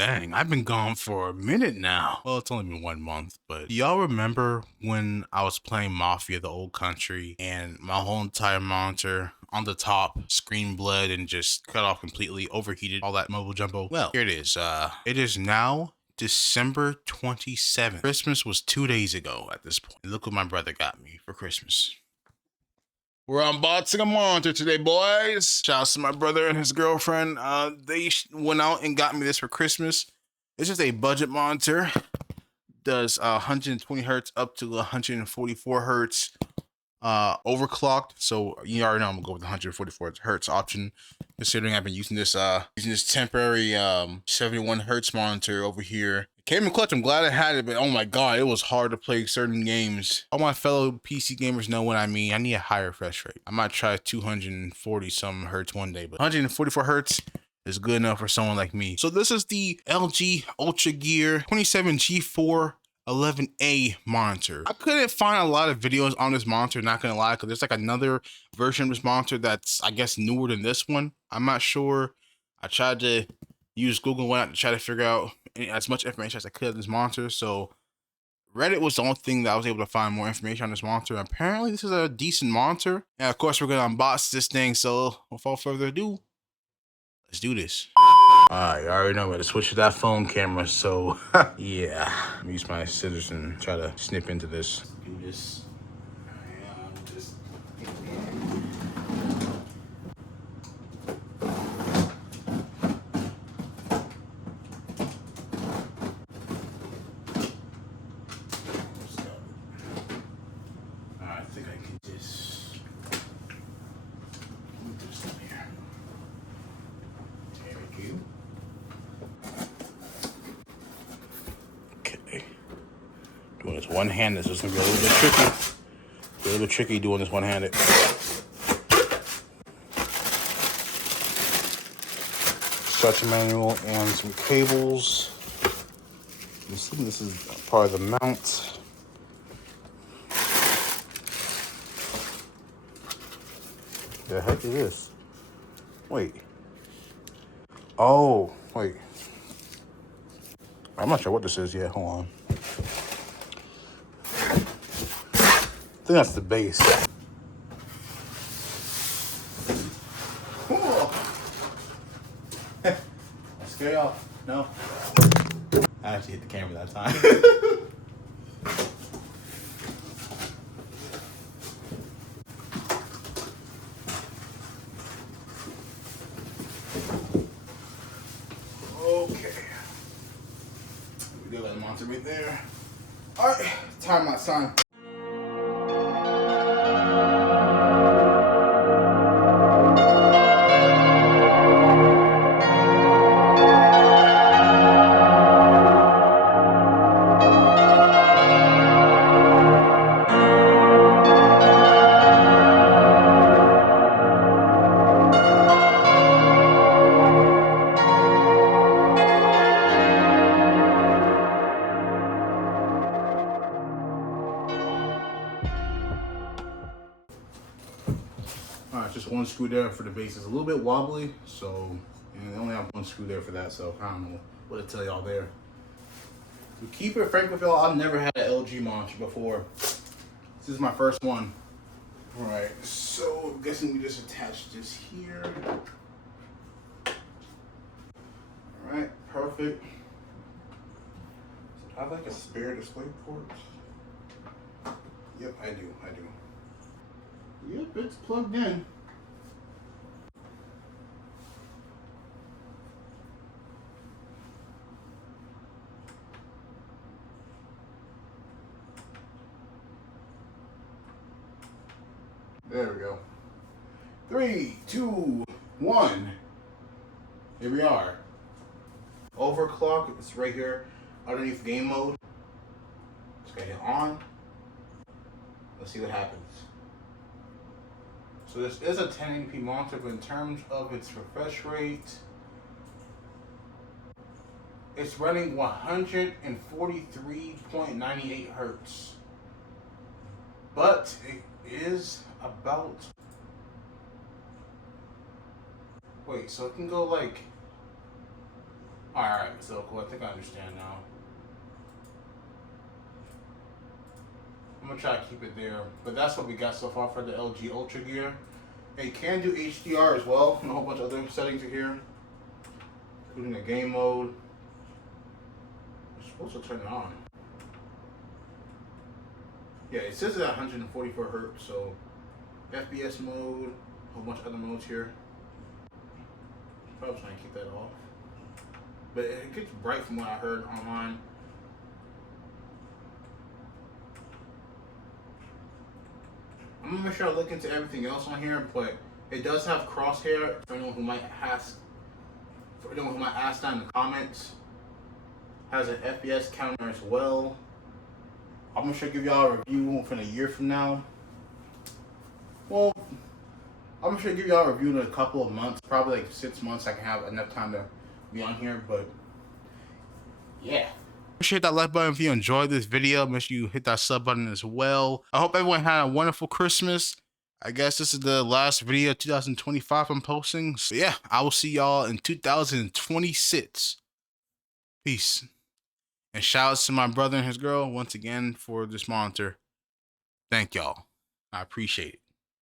Dang, I've been gone for a minute now. Well, it's only been 1 month, but do y'all remember when I was playing Mafia, the old country, and my whole entire monitor on the top screen bled and just cut off completely, overheated, all that mobile jumbo? Well, here it is. It is now December 27th. Christmas was 2 days ago at this point. Look what my brother got me for Christmas. We're unboxing a monitor today, boys. Shouts to my brother and his girlfriend. They went out and got me this for Christmas. It's just a budget monitor. Does 120 hertz up to 144 hertz. Overclocked. So you already know I'm gonna go with the 144 hertz option. Considering I've been using this temporary 71 hertz monitor over here. It came in clutch. I'm glad I had it, but oh my god, it was hard to play certain games. All my fellow PC gamers know what I mean. I need a higher refresh rate. I might try 240 some hertz one day, but 144 hertz is good enough for someone like me. So this is the LG UltraGear 27G411A monitor. I couldn't find a lot of videos on this monitor, not gonna lie, because there's like another version of this monitor that's, I guess, newer than this one. I'm not sure. I tried to use Google and whatnot to try to figure out as much information as I could on this monitor. So Reddit was the only thing that I was able to find more information on this monitor. Apparently this is a decent monitor. And of course we're gonna unbox this thing. So without further ado, let's do this. Alright, I already know I'm gonna switch to that phone camera, so yeah. Let me use my scissors and try to snip into this. Do this. I think I can just move this in here. There we go. Okay. Doing this one-handed, so it's gonna be a little bit tricky. A little bit tricky doing this one-handed. Instruction manual and some cables. I'm assuming this is part of the mount. The heck is this? Wait. Oh, wait. I'm not sure what this is yet. Hold on. I think that's the base. I scare y'all? No? I actually hit the camera that time. Okay. We got that monitor right there. Alright, time my son. Alright, just one screw there for the base. It's a little bit wobbly, so, and I only have one screw there for that, so I don't know what to tell y'all there. To keep it frank with y'all, I've never had an LG monitor before. This is my first one. Alright, so I'm guessing we just attach this here. Alright, perfect. So I have like a spare display port. Yep, I do. Yep, it's plugged in. There we go. 3, 2, 1. Here we are. Overclock, it's right here underneath game mode. Just gotta hit on. Let's see what happens. So this is a 1080p monitor, but in terms of its refresh rate, it's running 143.98 hertz. But it is about, wait, so it can go like Alright, so cool. I think I understand now. I'm gonna try to keep it there. But that's what we got so far for the LG UltraGear. It can do HDR as well, and a whole bunch of other settings are here, including the game mode. You're supposed to turn it on. Yeah, it says it's at 144 hertz, so FPS mode, a whole bunch of other modes here. Probably trying to keep that off. But it gets bright from what I heard online. I'm gonna make sure I look into everything else on here, but it does have crosshair for anyone who might ask. For anyone who might ask that in the comments, has an FPS counter as well. I'm gonna sure give y'all a review for a year from now. Well, I'm sure give y'all a review in a couple of months, probably like 6 months. I can have enough time to be on here, but yeah. Appreciate that like button if you enjoyed this video. Make sure you hit that sub button as well. I hope everyone had a wonderful Christmas. I guess this is the last video 2025 I'm posting. So yeah, I will see y'all in 2026. Peace. And shout outs to my brother and his girl once again for this monitor. Thank y'all. I appreciate it.